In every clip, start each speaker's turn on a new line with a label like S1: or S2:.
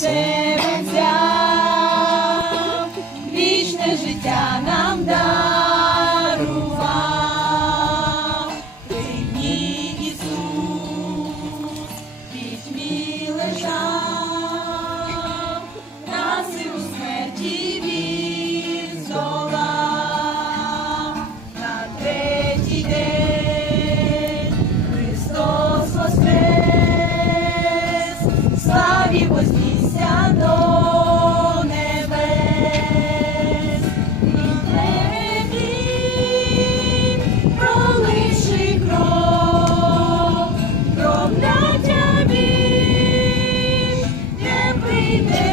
S1: себе взяв, вічне життя нам дарував. Ти мій Ісус, пітьмі лежав, нас і у смерті він здолав. на третій день. Amen.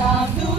S1: Stop